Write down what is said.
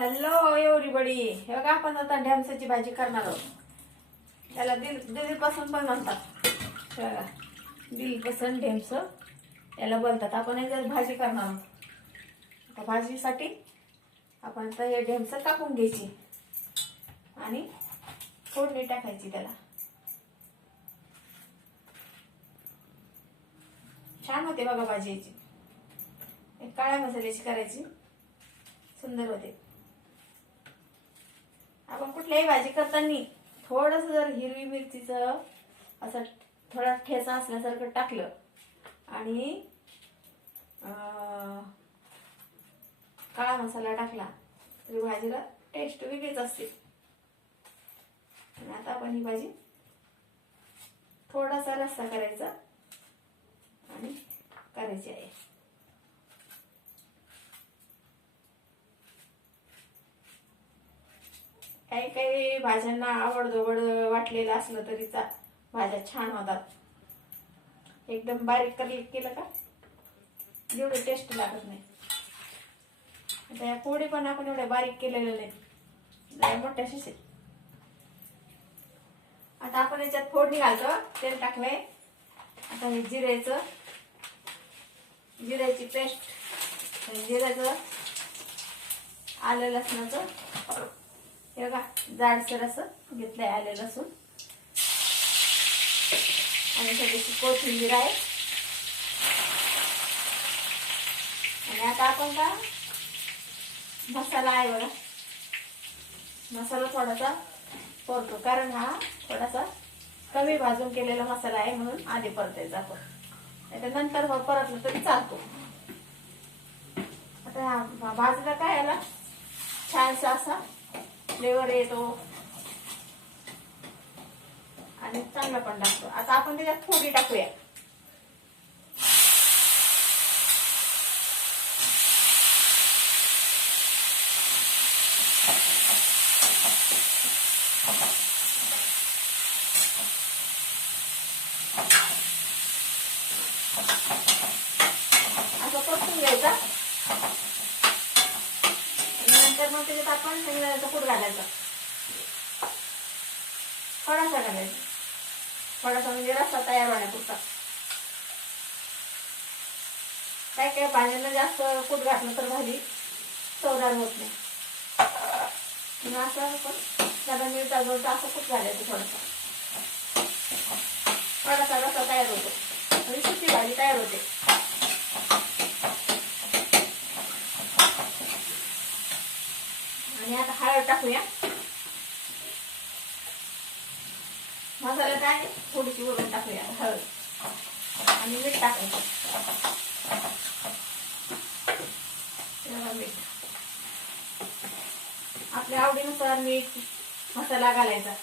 Hello everybody. हे बघा आपण आता ढेमसाची भाजी करणार आहोत. त्याला दिलपासून पण म्हणतात. हे बघा दिलपासून ढेमस याला बोलतात. आपण हे भाजी करणार आहोत. आता भाजीसाठी आपण आता हे ढेमस कापून घ्यायची आणि फोडणी टाकायची. त्याला छान होते बघा भाजी याची. एक काळ्या मसाल्याची करायची, सुंदर होते. आपण कुठल्याही भाजी करताना थोडस जर हिरवी मिरचीचं असं थोडा ठेचा असल्यासारखं टाकलं आणि काळा मसाला टाकला तरी भाजीला टेस्ट वेगळीच असते. आणि आता आपण ही भाजी थोडासा रस्सा करायचा आणि करायची आहे. काही काही भाज्यांना आवडदोबड वाटलेलं असलं तरी भाज्या छान होतात. एकदम बारीक केलं का एवढं टेस्ट लागत नाही. आता या पोळी पण आपण एवढ्या बारीक केलेल्या नाही, मोठ्या शिसे. आता आपण याच्यात फोडणी घालतो. तेल टाकलंय. आता हे जिऱ्याची पेस्ट, जिऱ्याचं आलं लसणाचं हे बघा जाडसर असं घेतलंय आलं लसूण आणि थोडीशी कोथिंबीर आहे. आणि आता आपण का मसाला आहे बघा, मसाला थोडासा परतो, कारण हा थोडासा कमी भाजून केलेला मसाला आहे म्हणून आधी परतायचा आपण. नंतर परतलं तरी चालतो. आता भाजला काय याला छानसा असा फ्लेवर येतो आणि चांगला पण लागतो. आता आपण त्याच्यात फोडणी टाकूया. असं परतून घ्यायचा. नंतर मग त्याच्यात आपण शेंगदाण्याचा कूट घालायचा. थोडासा घालायचा, थोडासा म्हणजे रस्सा तयार होण्यापुरता. काय काय भाज्यांना जास्त कूट घातलं तर भाजी चवदार होत नाही. असं पण त्याला मिरचा जोडता असं कूट घालायचं. थोडासा रस्सा तयार होतो म्हणजे सुकी भाजी तयार होते. आणि आता हळद टाकूया. मसाला काय थोडीशी वरून टाकूया हळद आणि मीठ टाकायचं. मीठ आपल्या आवडीनुसार मीठ मसाला घालायचा.